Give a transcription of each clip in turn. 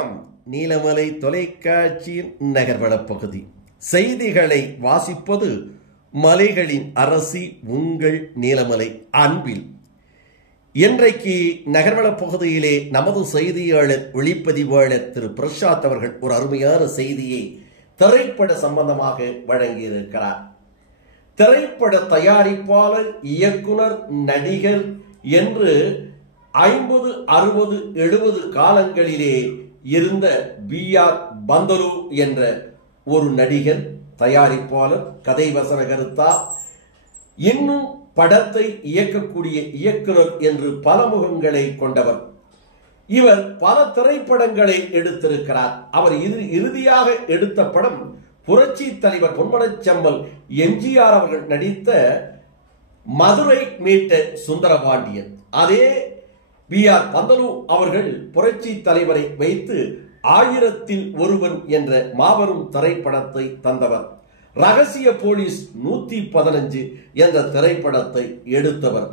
வணக்கம். நீலமலை தொலைக்காட்சியின் நகர்வள பகுதி செய்திகளை வாசிப்பது மலைகளின் அரசி உங்கள் நீலமலை அன்பில். இன்றைக்கு நகர்வள பகுதியிலே நமது செய்தியாளர் ஒளிப்பதிவாளர் திரு பிரசாத் அவர்கள் ஒரு அருமையான செய்தியை திரைப்பட சம்பந்தமாக வழங்கியிருக்கிறார். திரைப்பட தயாரிப்பாளர், இயக்குனர், நடிகர் என்று 50, 60, 70 காலங்களிலே இருந்த B.R. பந்தலு என்ற ஒரு நடிகர், தயாரிப்பாளர், கதை வசன கருத்தா, இன்னும் படத்தை இயக்கக்கூடிய இயக்குனர் என்று பல முகங்களை கொண்டவர். இவர் பல திரைப்படங்களை எடுத்திருக்கிறார். அவர் இறுதியாக எடுத்த படம் புரட்சி தலைவர் பொன்மனச்செம்மல் எம்ஜிஆர் அவர்கள் நடித்த மதுரை மீட்ட சுந்தரபாண்டியன். அதே B.R. பந்தலு அவர்கள் புரட்சி தலைவரை வைத்து 1000ல் ஒருவன் என்ற மாபெரும் திரைப்படத்தை தந்தவர். ரகசிய போலீஸ் 115 என்ற திரைப்படத்தை எடுத்தவர்.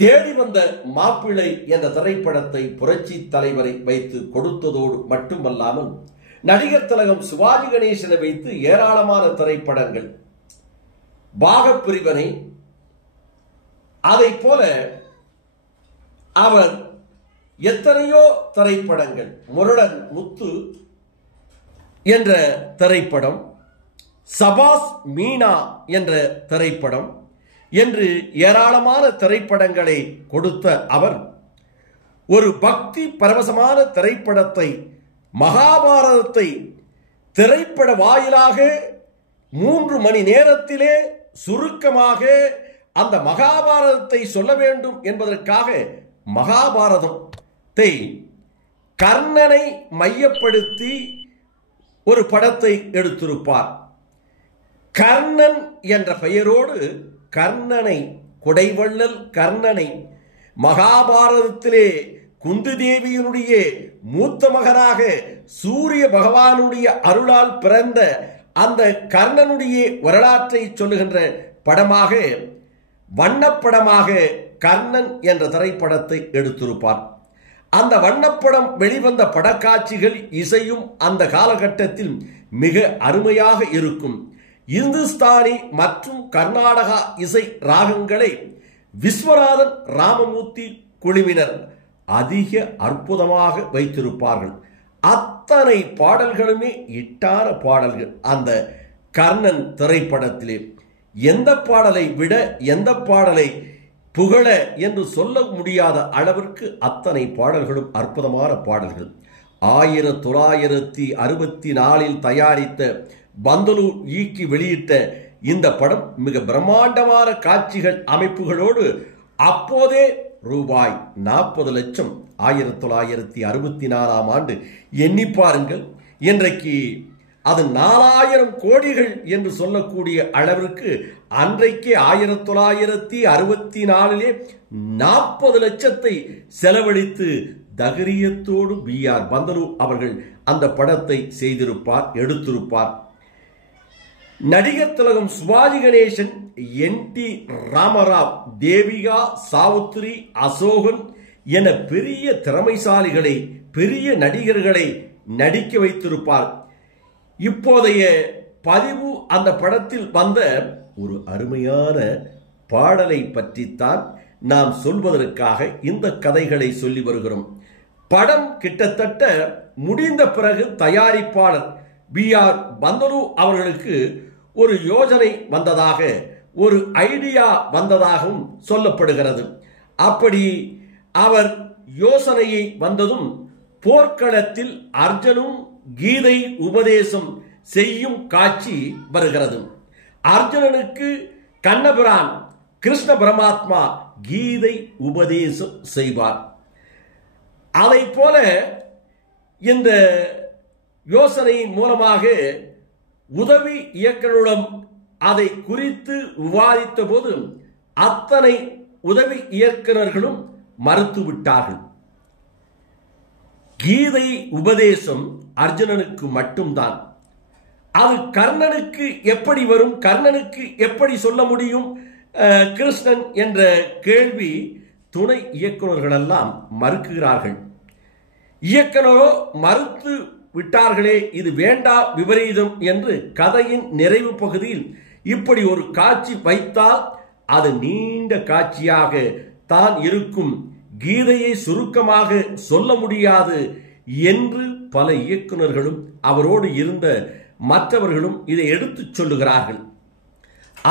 தேடி வந்த மாப்பிள்ளை என்ற திரைப்படத்தை புரட்சி தலைவரை வைத்து கொடுத்ததோடு மட்டுமல்லாமல் நடிகர் திலகம் சிவாஜி கணேசனை வைத்து ஏராளமான திரைப்படங்கள், பாகப்பிரிவினை, அதை போல அவர் எத்தனையோ திரைப்படங்கள், முரடன் முத்து என்ற திரைப்படம், சபாஸ் மீனா என்ற திரைப்படம் என்று ஏராளமான திரைப்படங்களை கொடுத்த அவர் ஒரு பக்தி பரவசமான திரைப்படத்தை, மகாபாரதத்தை திரைப்பட வாயிலாக 3 மணி நேரத்திலே சுருக்கமாக அந்த மகாபாரதத்தை சொல்ல வேண்டும் என்பதற்காக மகாபாரதத்தை கர்ணனை மையப்படுத்தி ஒரு படத்தை எடுத்திருப்பார். கர்ணன் என்ற பெயரோடு கர்ணனை, கொடைவள்ளல் கர்ணனை, மகாபாரதத்திலே குந்தி தேவியினுடைய மூத்த மகனாக சூரிய பகவானுடைய அருளால் பிறந்த அந்த கர்ணனுடைய வரலாற்றை சொல்லுகின்ற படமாக, வண்ணப்படமாக கர்ணன் என்ற திரைப்படத்தை எடுத்திருப்பார். அந்த வண்ணப்படம் வெளிவந்த படக்காட்சிகள், இசையும் அந்த காலகட்டத்தில் மிக அருமையாக இருக்கும். இந்துஸ்தானி மற்றும் கர்நாடகா இசை ராகங்களை விஸ்வநாதன் ராமமூர்த்தி குழுவினர் அதிக அற்புதமாக வைத்திருப்பார்கள். அத்தனை பாடல்களுமே இட்டான பாடல்கள். அந்த கர்ணன் திரைப்படத்திலே எந்த பாடலை விட எந்த பாடலை புகழ என்று சொல்ல முடியாத அளவிற்கு அத்தனை பாடல்களும் அற்புதமான பாடல்கள். 1964 தயாரித்த பந்தலு இயக்கி வெளியிட்ட இந்த படம் மிக பிரம்மாண்டமான காட்சிகள் அமைப்புகளோடு அப்போதே ரூபாய் 40 லட்சம், 1964 எண்ணி பாருங்கள். இன்றைக்கு அது 4000 கோடிகள் என்று சொல்லக்கூடிய அளவிற்கு அன்றைக்கு 1964 40 லட்சத்தை செலவழித்து தைரியத்தோடு B.R. பந்தலு அவர்கள் அந்த படத்தை செய்திருப்பார், எடுத்திருப்பார். நடிகர் திலகம் சிவாஜி கணேசன், N.T. ராமராவ், தேவிகா, சாவுத்திரி, அசோகன் என பெரிய திறமைசாலிகளை, பெரிய நடிகர்களை நடிக்க வைத்திருப்பார். இப்போதைய பதிவு அந்த படத்தில் வந்த ஒரு அருமையான பாடலை பற்றித்தான் நாம் சொல்வதற்காக இந்த கதைகளை சொல்லி வருகிறோம். படம் கிட்டத்தட்ட முடிந்த பிறகு தயாரிப்பாளர் B.R. பந்தலு அவர்களுக்கு ஒரு யோசனை வந்ததாக, ஒரு ஐடியா வந்ததாகவும் சொல்லப்படுகிறது. அப்படி அவர் யோசனையை வந்ததும் போர்க்களத்தில் அர்ஜுனும் கீதை உபதேசம் செய்யும் காட்சி வருகிறது. அர்ஜுனனுக்கு கண்ணபிரான், கிருஷ்ண பரமாத்மா கீதை உபதேசம் செய்வார். அதை போல இந்த யோசனையின் மூலமாக உதவி இயக்குனரிடம் அதை குறித்து விவாதித்த போது அத்தனை உதவி இயக்குனர்களும் மறுத்துவிட்டார்கள். கீதை உபதேசம் அர்ஜுனனுக்கு மட்டும்தான். அது கர்ணனுக்கு எப்படி வரும், கர்ணனுக்கு எப்படி சொல்ல முடியும் கிருஷ்ணன் என்ற கேள்வி துணை இயக்குனர்கள் எல்லாம் மறுக்கிறார்கள். இயக்குனரோ மறுத்து விட்டார்களே, இது வேண்டா விபரீதம் என்று கதையின் நிறைவு பகுதியில் இப்படி ஒரு காட்சி வைத்தால் அது நீண்ட காட்சியாக தான் இருக்கும், கீதையை சுருக்கமாக சொல்ல முடியாது என்று பல இயக்குனர்களும் அவரோடு இருந்த மற்றவர்களும் இதை எடுத்துச் சொல்லுகிறார்கள்.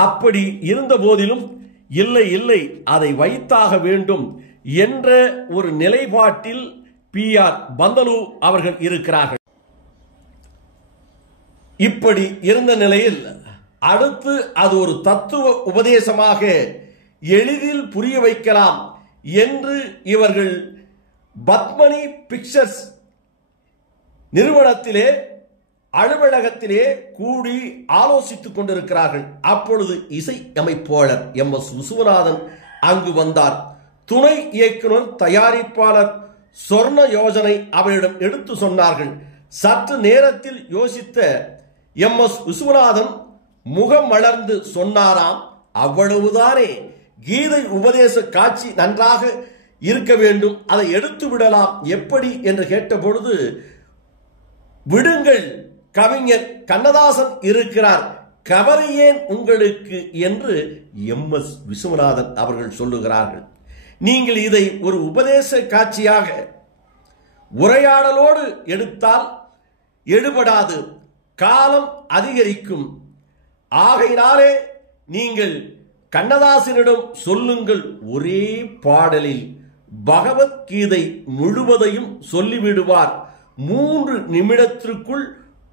அப்படி இருந்த போதிலும் இல்லை இல்லை அதை வைத்தாக வேண்டும் என்ற ஒரு நிலைப்பாட்டில் PR பந்தலு அவர்கள் இருக்கிறார்கள். இப்படி இருந்த நிலையில் அடுத்து அது ஒரு தத்துவ உபதேசமாக எளிதில் புரிய வைக்கலாம் என்று இவர்கள் பத்மனி பிக்சர்ஸ் நிறுவனத்திலே அலுவலகத்திலே கூடி ஆலோசித்துக் கொண்டிருக்கிறார்கள். அப்பொழுது இசை அமைப்பாளர் MS விஸ்வநாதன் அங்கு வந்தார். துணை இயக்குனர் தயாரிப்பாளர் சொர்ண யோஜனை அவரிடம் எடுத்து சொன்னார்கள். சற்று நேரத்தில் யோசித்த MS விஸ்வநாதன் முகம் வளர்ந்து சொன்னாராம், அவ்வளவுதானே, கீதை உபதேச காட்சி நன்றாக இருக்க வேண்டும், அதை எடுத்து விடலாம் எப்படி என்று கேட்டபொழுது, விடுங்கள், கவிஞர் கண்ணதாசன் இருக்கிறார், கவலை ஏன் உங்களுக்கு என்று MS விஸ்வநாதன் அவர்கள் சொல்லுகிறார்கள். நீங்கள் இதை ஒரு உபதேச காட்சியாக உரையாடலோடு எடுத்தால் எடுபடாது, காலம் அதிகரிக்கும். ஆகையினாலே நீங்கள் கண்ணதாசனிடம் சொல்லுங்கள், ஒரே பாடலில் பகவத்கீதை முழுவதையும் சொல்லிவிடுவார், 3 நிமிடத்திற்குள்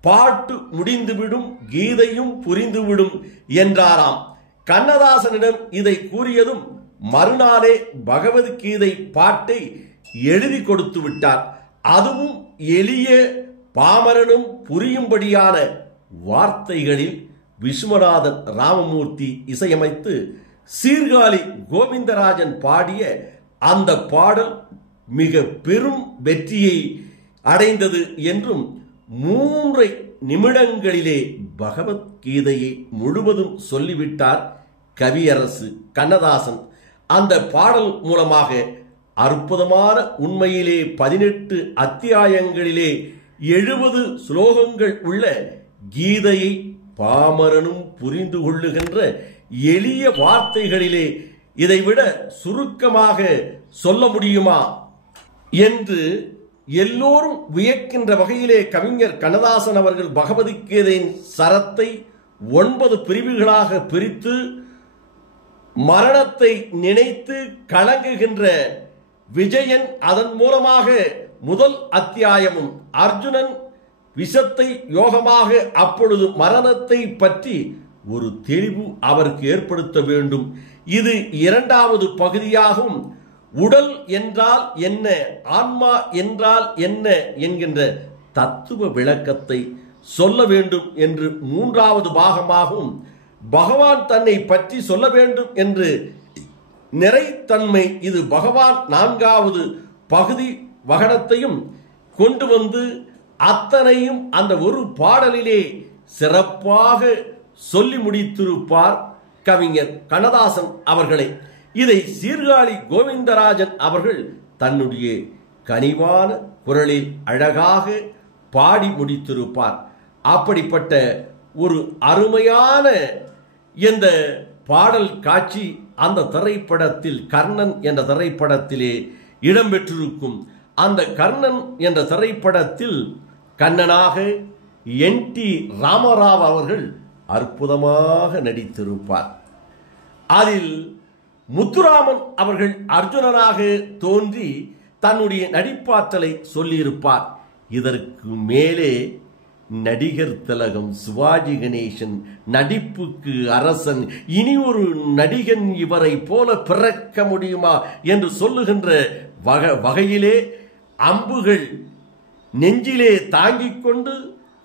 பாட்டு முடிந்துவிடும், கீதையும் புரிந்துவிடும் என்றாராம். கண்ணதாசனிடம் இதை கூறியதும் மறுநாளே பகவத்கீதை பாட்டை எழுதி கொடுத்து விட்டார். அதுவும் எளிய பாமரனும் புரியும்படியான வார்த்தைகளில் விஸ்வநாதன் ராமமூர்த்தி இசையமைத்து சீர்காழி கோவிந்தராஜன் பாடிய அந்த பாடல் மிக பெரும் வெற்றியை அடைந்தது என்றும் 3 நிமிடங்களிலே பகவத்கீதையை முழுவதும் சொல்லிவிட்டார் கவியரசு கண்ணதாசன். அந்த பாடல் மூலமாக அற்புதமான, உண்மையிலே 18 அத்தியாயங்களிலே 70 ஸ்லோகங்கள் உள்ள கீதையை பாமரனும் புரிந்து கொள்ளுகின்ற எளிய வார்த்தைகளிலே இதைவிட சுருக்கமாக சொல்ல முடியுமா என்று எல்லோரும் வியக்கின்ற வகையிலே கவிஞர் கண்ணதாசன் அவர்கள் பகவத்கீதையின் சரத்தை 9 பிரிவுகளாக பிரித்து மரணத்தை நினைத்து கலங்குகின்ற விஜயன், அதன் மூலமாக முதல் அத்தியாயமும் அர்ஜுனன் விஷத்தை யோகமாக, அப்பொழுது மரணத்தை பற்றி ஒரு தெளிவு அவருக்கு ஏற்படுத்த வேண்டும். இது 2வது பகுதியாகும். உடல் என்றால் என்ன, ஆன்மா என்றால் என்ன என்கின்ற தத்துவ விளக்கத்தை சொல்ல வேண்டும் என்று 3வது பாகமாகவும், பகவான் தன்னை பற்றி சொல்ல வேண்டும் என்று நிறைத்தன்மை, இது பகவான் 4வது பகுதி வகனத்தையும் கொண்டு வந்து அத்தனையும் அந்த ஒரு பாடலிலே சிறப்பாக சொல்லி முடித்திருப்பார் கவிஞர் கண்ணதாசன் அவர்களை. இதை சீர்காழி கோவிந்தராஜன் அவர்கள் தன்னுடைய கனிவான குரலில் அழகாக பாடி முடித்திருப்பார். அப்படிப்பட்ட ஒரு அருமையான இந்த பாடல் காட்சி அந்த திரைப்படத்தில், கர்ணன் என்ற திரைப்படத்திலே இடம்பெற்றிருக்கும். அந்த கர்ணன் என்ற திரைப்படத்தில் கண்ணனாக NT ராமராவ் அவர்கள் அற்புதமாக நடித்திருப்பார். அதில் முத்துராமன் அவர்கள் அர்ஜுனனாக தோன்றி தன்னுடைய நடிப்பாற்றலை சொல்லியிருப்பார். இதற்கு மேலே நடிகர் திலகம் சிவாஜி கணேசன், நடிப்புக்கு அரசன், இனி ஒரு நடிகன் இவரை போல பிறக்க முடியுமா என்று சொல்லுகின்ற வகையிலே அம்புகள் நெஞ்சிலே தாங்கிக் கொண்டு,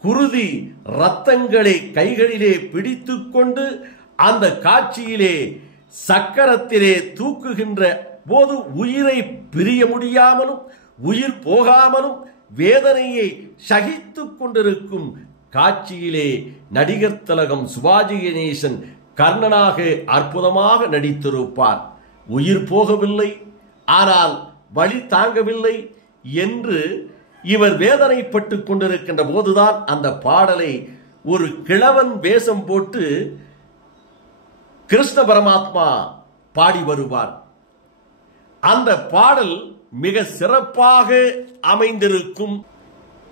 குருதி ரத்தங்களை கைகளிலே பிடித்து கொண்டு, அந்த காட்சியிலே சக்கரத்திலே தூக்குகின்ற போது உயிரை பிரிய முடியாமலும் உயிர் போகாமலும் வேதனையை சகித்துக் கொண்டிருக்கும் காட்சியிலே நடிகர் திலகம் சிவாஜி கணேசன் கர்ணனாக அற்புதமாக நடித்திருப்பார். உயிர் போகவில்லை, ஆனால் வழி தாங்கவில்லை என்று இவர் வேதனைப்பட்டு கொண்டிருக்கின்ற போதுதான் அந்த பாடலை ஒரு கிழவன் வேஷம் போட்டு கிருஷ்ண பரமாத்மா பாடி வருவார். அந்த பாடல் மிக சிறப்பாக அமைந்திருக்கும்.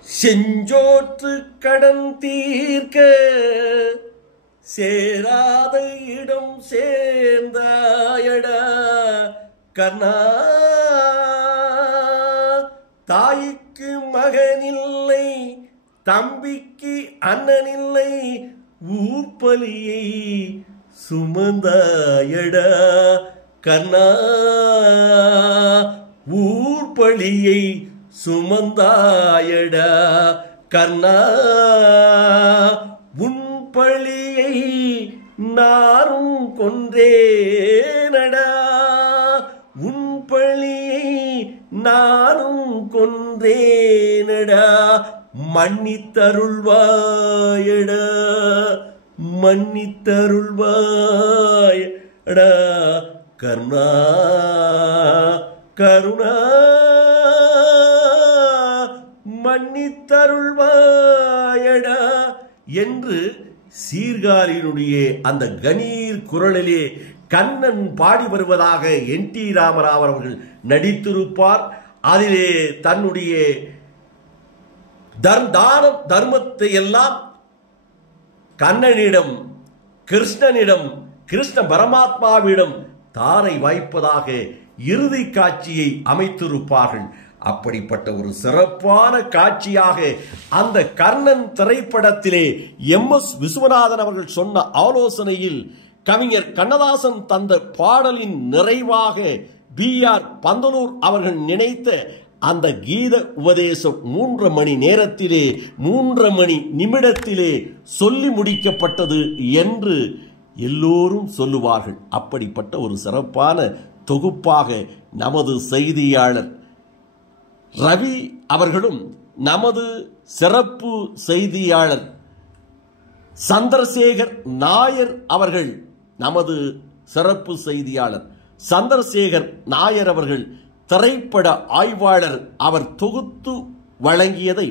செஞ்சோற்று கடன் தீர்க்க சேராத இடம் சேர்ந்தாயடா கர்ணா, தாய்க்கு மகனில்லை தம்பிக்கு அண்ணனில்லை ஊப்பலியை சுமந்தாயடா கர்ணா, ஊர்பலியை சுமந்தாயடா கர்ணா, உன் பழியை நானும் கொன்றேனடா, உன் பழியை நானும் கொன்றேனடா, மன்னித்தருள்வாயடா மன்னித்தருள்வாயடா கர்ணா கருணா, மன்னித்தருள்வாயடா என்று சீர்காழியினுடைய அந்த கணீர் குரலிலே கண்ணன் பாடி வருவதாக NT ராமராவ் அவர்கள் நடித்திருப்பார். அதிலே தன்னுடைய தர்மத்தை எல்லாம் கண்ணனிடம், கிருஷ்ணனிடம், கிருஷ்ண பரமாத்மாவிடம் தாரை வாய்ப்பதாக இறுதி காட்சியை அமைத்திருப்பார்கள். அப்படிப்பட்ட ஒரு சிறப்பான காட்சியாக அந்த கர்ணன் திரைப்படத்திலே MS விஸ்வநாதன் அவர்கள் சொன்ன ஆலோசனையில் கவிஞர் கண்ணதாசன் தந்த பாடலின் நிறைவாக BR பந்தலூர் அவர்கள் நினைத்த அந்த கீத உபதேசம் 3 மணி நேரத்திலே 3 மணி நிமிடத்திலே சொல்லி முடிக்கப்பட்டது என்று எல்லோரும் சொல்லுவார்கள். அப்படிப்பட்ட ஒரு சிறப்பான தொகுப்பாக நமது செய்தியாளர் ரவி அவர்களும் நமது சிறப்பு செய்தியாளர் சந்திரசேகர் நாயர் அவர்கள், நமது சிறப்பு செய்தியாளர் சந்திரசேகர் நாயர் அவர்கள் திரைப்பட ஆய்வாளர் அவர் தொகுத்து வழங்கியதை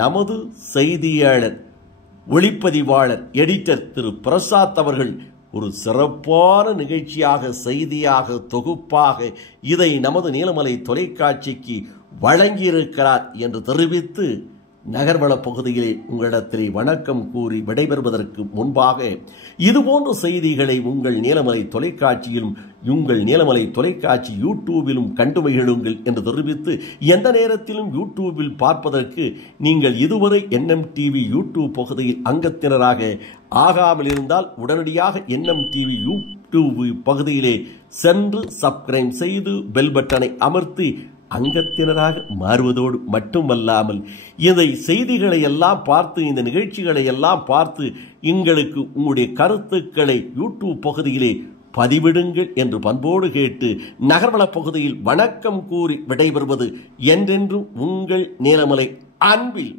நமது செய்தியாளர் ஒளிப்பதிவாளர் எடிட்டர் திரு பிரசாத் அவர்கள் ஒரு சிறப்பான நிகழ்ச்சியாக, செய்தியாக, தொகுப்பாக இதை நமது நீலமலை தொலைக்காட்சிக்கு வழங்கியிருக்கிறார் என்று தெரிவித்து நகர்வள பகுதியிலே உங்களிடத்திலே வணக்கம் கூறி விடைபெறுவதற்கு முன்பாக இதுபோன்ற செய்திகளை உங்கள் நீலமலை தொலைக்காட்சியிலும் உங்கள் நீலமலை தொலைக்காட்சி யூடியூபிலும் கண்டு மகிழுங்கள் என்று தெரிவித்து, எந்த நேரத்திலும் யூடியூபில் பார்ப்பதற்கு நீங்கள் இதுவரை NMTV யூடியூப் பகுதியில் அங்கத்தினராக ஆகாமல் இருந்தால் உடனடியாக NMTV யூடியூப் பகுதியிலே சென்று சப்ஸ்கிரைப் செய்து பெல் பட்டனை அமர்த்தி அங்கத்தினராக மாறுவதோடு மட்டுமல்லாமல் இதை செய்திகளை எல்லாம் பார்த்து, இந்த நிகழ்ச்சிகளை எல்லாம் பார்த்து எங்களுக்கு உங்களுடைய கருத்துக்களை யூடியூப் பகுதியிலே பதிவிடுங்கள் என்று பண்போடு கேட்டு நகர்வள பகுதியில் வணக்கம் கூறி விடைபெறுவது என்றென்றும் உங்கள் நீலமலை அன்பில்.